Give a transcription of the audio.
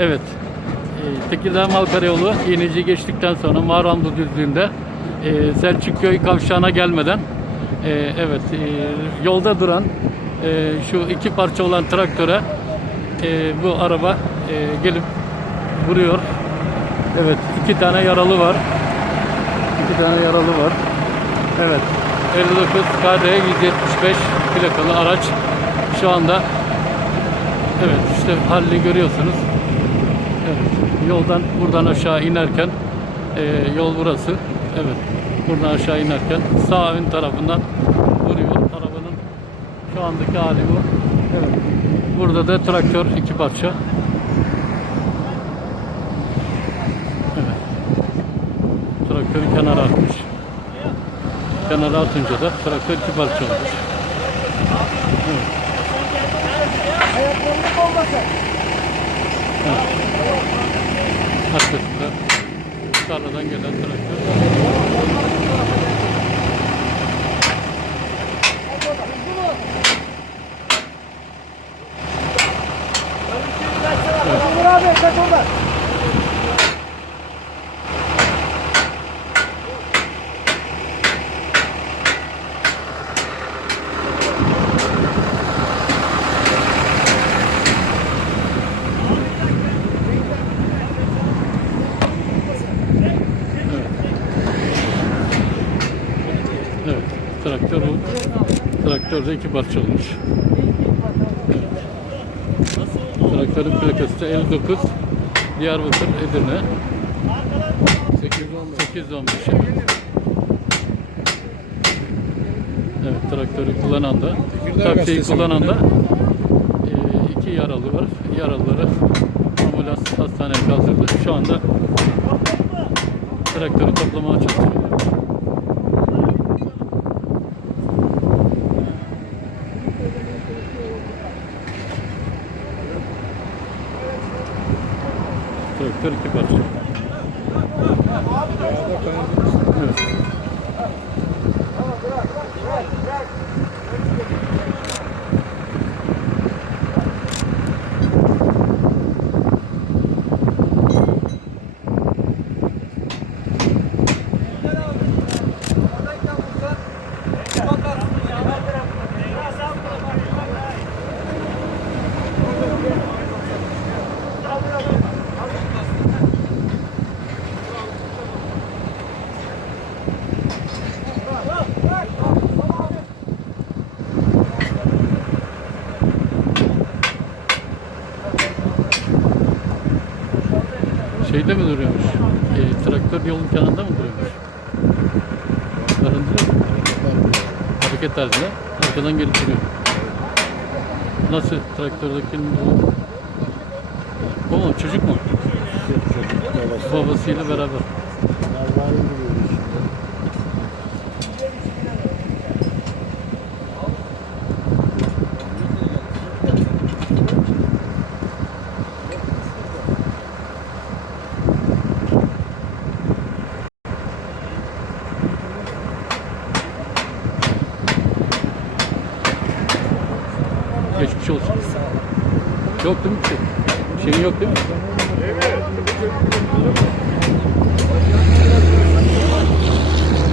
Evet. E, Tekirdağ Malkara yolu Yenici geçtikten sonra Mağaranlı düzlüğünde e, Selçukköy kavşağına gelmeden e, evet e, yolda duran şu iki parça olan traktöre bu araba gelip vuruyor. Evet iki tane yaralı var. İki tane yaralı var. Evet. 59 KD 175 plakalı araç şu anda evet işte halini görüyorsunuz. Evet. Yoldan buradan aşağı inerken e, yol burası. Evet. Buradan aşağı inerken sağ ön tarafından vuruyor. Arabanın şu andaki hali bu. Evet. Burada da traktör iki parça. Evet. Traktörü kenara atmış. Kenara atınca da traktör iki parça olmuş. Arkasında tarladan gelen traktör. Evet. Traktör bu. Traktör de iki parça olmuş. Traktörün plakası da 59 Diyarbakır Edirne 815 Evet traktörü kullanan da taksiyi kullanan da e, iki yaralı var. Yaralıları ambulans hastaneye kaldırdı. Şu anda traktörü toplamaya çalışıyor. Traktör iki parça. Evet. Şeyde mi duruyormuş? E, traktör yolun kenarında mı duruyormuş? Mı? Hareket halinde arkadan gelip duruyor. Nasıl traktördekinin bu? O mu? Çocuk mu? Babasıyla beraber. Geçmiş olsun. Yok değil mi bir şey? Bir şeyin yok değil mi?